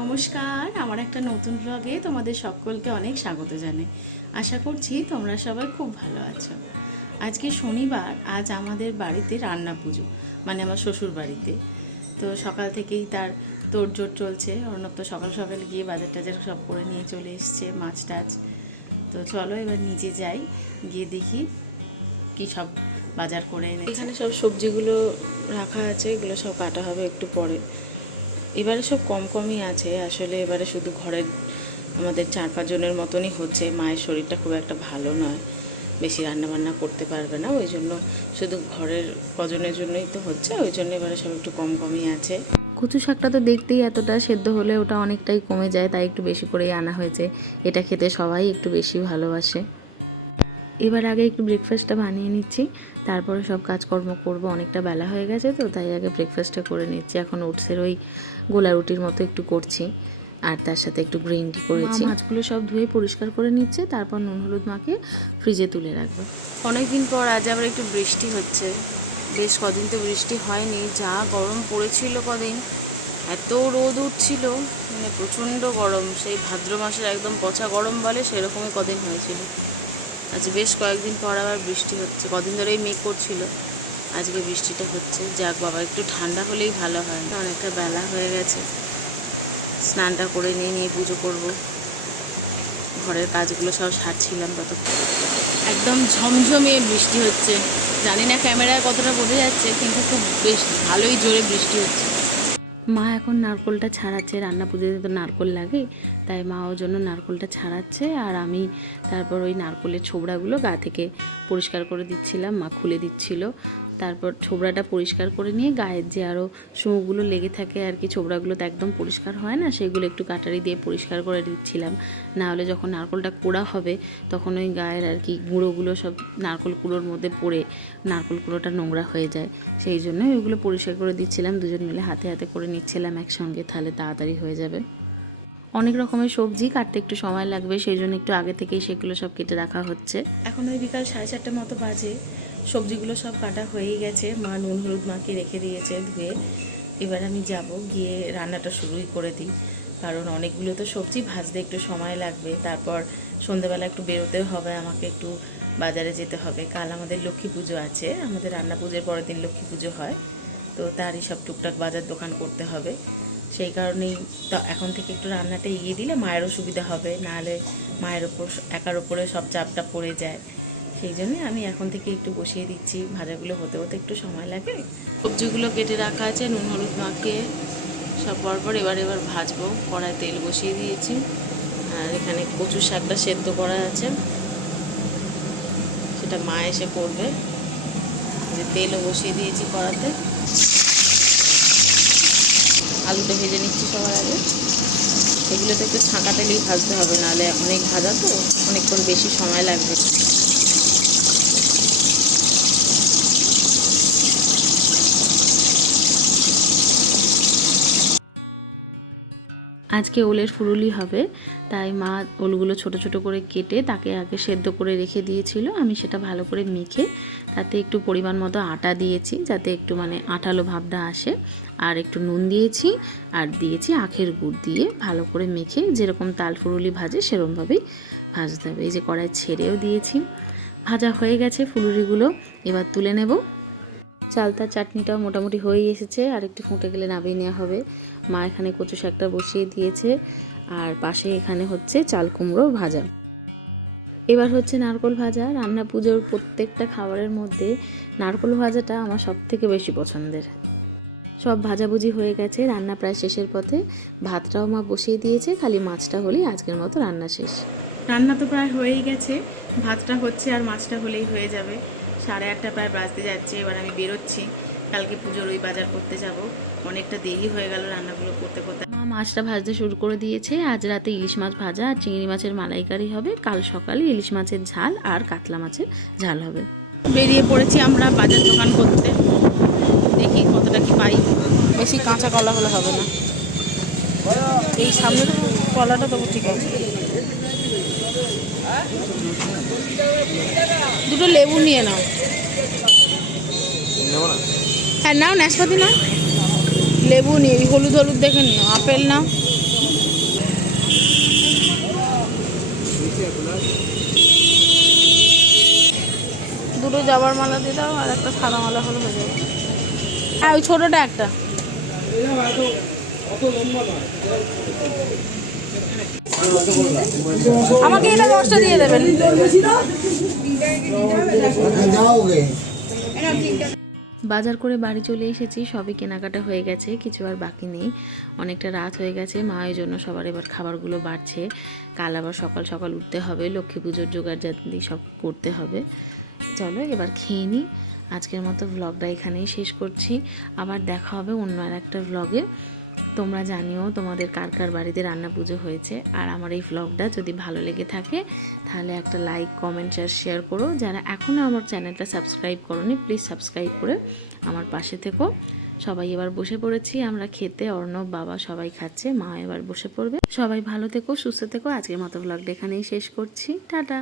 নমস্কার, আমার একটা নতুন ব্লগে তোমাদের সকলকে অনেক স্বাগত জানাই। আশা করছি তোমরা সবাই খুব ভালো আছো। আজকে শনিবার, আজ আমাদের বাড়িতে রান্না পুজো মানে আমার শ্বশুর বাড়িতে। তো সকাল থেকেই তার তোড়জোড় চলছে, অর্ণব তো সকাল সকাল গিয়ে বাজার টাজার সব করে নিয়ে চলে এসছে মাছ টাছ। তো চলো এবার নিজে যাই, গিয়ে দেখি কি সব বাজার করে এনে এখানে সব সবজিগুলো রাখা আছে, এগুলো সব কাটা হবে একটু পরে। এবারে সব কম কমই আছে। আসলে এবারে শুধু ঘরের আমাদের চার পাঁচজনের মতনই হচ্ছে। মায়ের শরীরটা খুব একটা ভালো নয়। বেশি রান্নাবান্না করতে পারবে না। ওই জন্য শুধু ঘরের কজনের জন্যই তো হচ্ছে। ওই জন্য এবারে সব একটু কম কমই আছে। কচু শাকটা তো দেখতেই এতটা সেদ্ধ হলে ওটা অনেকটাই কমে যায়, তাই একটু বেশি করেই আনা হয়েছে। এটা খেতে সবাই একটু বেশি ভালোবাসে। এবার আগে একটু ব্রেকফাস্টটা বানিয়ে নিচ্ছি। তারপরে সব কাজকর্ম করব। অনেকটা বেলা হয়ে গেছে তো তাই আগে ব্রেকফাস্টটা করে নিচ্ছি। এখন ওটসের ওই গোলা রুটির মতো একটু করছি। আর তার সাথে একটু গ্রিন টি করেছি। মাছগুলো সব ধুয়ে পরিষ্কার করে নিচ্ছে। তারপর নুন হলুদ মাকে ফ্রিজে তুলে রাখবে। অনেকদিন পর আজ আবার একটু বৃষ্টি হচ্ছে। বেশ কদিন তো বৃষ্টি হয়নি। যা গরম পড়েছিল কদিন। এত রোদ উঠছিল। মানে প্রচণ্ড গরম। সেই ভাদ্র মাসের একদম পচা গরম বলে সেরকমই কদিন হয়েছিল। আজ বেশ কয়েকদিন পর আবার বৃষ্টি হচ্ছে। কদিন ধরেই মেঘ করছিল। আজকে বৃষ্টিটা হচ্ছে। যাক বাবা, একটু ঠান্ডা হলেই ভালো হয়। অনেকটা বেলা হয়ে গেছে। স্নানটা করে নিয়ে নিয়ে পুজো করব। ঘরের কাজগুলো সব সারছিলাম ততক্ষণ। একদম ঝমঝমিয়ে বৃষ্টি হচ্ছে। জানি না ক্যামেরায় কতটা বোঝা যাচ্ছে, কিন্তু খুব বেশ ভালোই জোরে বৃষ্টি হচ্ছে। মা এখন নারকোলটা ছাড়াচ্ছে, রান্না পুজোতে তো নারকোল লাগে, তাই মা ওর জন্য নারকোলটা ছাড়াচ্ছে আর আমি তারপর ওই নারকোলের ছোবড়াগুলো গা থেকে পরিষ্কার করে দিচ্ছিলাম, মা খুলে দিচ্ছিল। তারপর ছোবড়াটা পরিষ্কার করে নিয়ে গায়ের যে আরও সুঁগুলো লেগে থাকে আর কি, ছোবড়াগুলো তো একদম পরিষ্কার হয় না, সেগুলো একটু কাটারি দিয়ে পরিষ্কার করে দিচ্ছিলাম না হলে যখন নারকোলটা কোড়া হবে, তখন ওই গায়ের আর কি গুঁড়োগুলো সব নারকোল কুড়োর মধ্যে পড়ে নারকোল কুড়োটা নোংরা হয়ে যায়। সেই জন্য ওইগুলো পরিষ্কার করে দিচ্ছিলাম, দুজন মিলে হাতে হাতে করে নিচ্ছিলাম একসঙ্গে, তাহলে তাড়াতাড়ি হয়ে যাবে। অনেক রকমের সবজি, কাটতে একটু সময় লাগবে, সেই জন্য একটু আগে থেকেই সেগুলো সব কেটে রাখা হচ্ছে। এখন ওই বিকাল সাড়ে চারটে মতো বাজে। সবজিগুলো সব কাটা হয়েই গেছে। মা নুন, হলুদ মাকে রেখে দিয়েছে ধুয়ে। এবার আমি যাব, গিয়ে রান্নাটা শুরুই করে দিই। কারণ অনেকগুলো তো সবজি ভাজতে একটু সময় লাগবে। তারপর সন্ধেবেলা একটু বেরোতেও হবে, আমাকে একটু বাজারে যেতে হবে। কাল আমাদের লক্ষ্মী পুজো আছে, আমাদের রান্না পুজোর পরের দিন লক্ষ্মী পুজো হয়। তো তারই সব টুকটাক বাজার দোকান করতে হবে। সেই কারণেই তো এখন থেকে একটু রান্নাটা এগিয়ে দিলে মায়েরও সুবিধা হবে। নাহলে মায়ের ওপর, একার ওপরে সব চাপটা পড়ে যায়। সেই জন্য আমি এখন থেকে একটু বসিয়ে দিচ্ছি। ভাজাগুলো হতে হতে একটু সময় লাগে। সবজিগুলো কেটে রাখা আছে, নুন, হলুদ মাখিয়ে। সব পরপর এবার এবার ভাজবো। কড়ায় তেল বসিয়ে দিয়েছি। আর এখানে কচু শাকটা সেদ্ধ করা আছে। সেটা মা এসে করবে। যে তেলও বসিয়ে দিয়েছি কড়াতে। আলুটা ভেজে নিচ্ছি সবার আগে। এগুলো তো একটু ছাঁকা তেলেই ভাজতে হবে, নাহলে অনেক ভাজা তো, অনেকক্ষণ বেশি সময় লাগবে। আজকে ওলের ফুরুলি হবে, তাই মা ওলগুলো ছোট ছোট করে কেটে তাকে আগে সেদ্ধ করে রেখে দিয়েছিল। আমি সেটা ভালো করে মেখে তাতে একটু পরিমাণ মতো আটা দিয়েছি, যাতে একটু মানে আঠালো ভাবটা আসে। আর একটু নুন দিয়েছি, আর দিয়েছি আখের গুড় দিয়ে ভালো করে মেখে যেরকম তাল ফুরুলি ভাজে সেরকমভাবেই ভাজতে হবে। এই যে কড়াই ছেড়েও দিয়েছি। ভাজা হয়ে গেছে ফুলুরিগুলো এবার তুলে নেব। চালতা চাটনিটাও মোটামুটি হয়েই এসেছে, আর একটু ফুটে গেলে নামিয়ে নেওয়া হবে। মা এখানে কচু শাকটা বসিয়ে দিয়েছে, আর পাশে এখানে হচ্ছে চাল কুমড়ো ভাজা। এবার হচ্ছে নারকোল ভাজা রান্না পুজোর প্রত্যেকটা খাবারের মধ্যে নারকোল ভাজাটা আমার সব থেকে বেশি পছন্দের। সব ভাজাভুজি হয়ে গেছে, রান্না প্রায় শেষের পথে। ভাতটাও মা বসিয়ে দিয়েছে, খালি মাছটা হলেই আজকের মতো রান্না শেষ। রান্না তো প্রায় হয়েই গেছে, ভাতটা হচ্ছে আর মাছটা হলেই হয়ে যাবে। সাড়ে আটটা প্রায় বাজতে যাচ্ছে এবার আমি বেরোচ্ছি। কালকে পুজোর ওই বাজার করতে যাব। অনেকটা দেরি হয়ে গেল রান্নাগুলো করতে করতে। মা মাছটা ভাজতে শুরু করে দিয়েছে। আজ রাতে ইলিশ মাছ ভাজা আর চিংড়ি মাছের মালাইকারি হবে। কাল সকালে ইলিশ মাছের ঝাল আর কাতলা মাছের ঝাল হবে। বেরিয়ে পড়েছি আমরা বাজার দোকান করতে। দেখি কতটা কি পাই। বেশি কাঁচা কলা হলে হবে না। এই সামনের কলাটা তবু ঠিক আছে। দুটো লেবু নিয়ে নাও। হ্যাঁ নাও নাশপাতি নাও। লেবু নিয়ে হলুদ হলুদ দেখে নিও আপেল নাও। দুটো জাবার মালা দিয়ে দাও আর একটা সাদা মালা হলে হয়ে যাবে। হ্যাঁ ওই ছোটোটা একটা। আমাকে এটা দশটা দিয়ে দেবেন। বাজার করে বাড়ি চলে এসেছি, সবই কেনাকাটা হয়ে গেছে, কিছু আর বাকি নেই। অনেকটা রাত হয়ে গেছে, মা এই জন্য সবার এবার খাবারগুলো বাড়ছে। কাল আবার সকাল সকাল উঠতে হবে, লক্ষ্মী পুজোর জোগাড় জাতি সব করতে হবে। চলো এবার খেয়ে নিই আজকের মতো ভ্লগটা এখানেই শেষ করছি। আবার দেখা হবে অন্য আর একটা ভ্লগে তোমরা জানিও তোমাদের কার কার বাড়িতে রান্না পুজো হয়েছে। আর আমার এই ভ্লগটা যদি ভালো লেগে থাকে, তাহলে একটা লাইক কমেন্ট আর শেয়ার করো। যারা এখনও আমার চ্যানেলটা সাবস্ক্রাইব করোনি প্লিজ সাবস্ক্রাইব করে আমার পাশে থেকো। সবাই এবার বসে পড়েছি, আমরা খেতে, অর্ণব, বাবা সবাই খাচ্ছে, মা এবার বসে পড়বে। সবাই ভালো থেকো, সুস্থ থেকো। আজকের মতো ভ্লগটা এখানেই শেষ করছি। টাটা!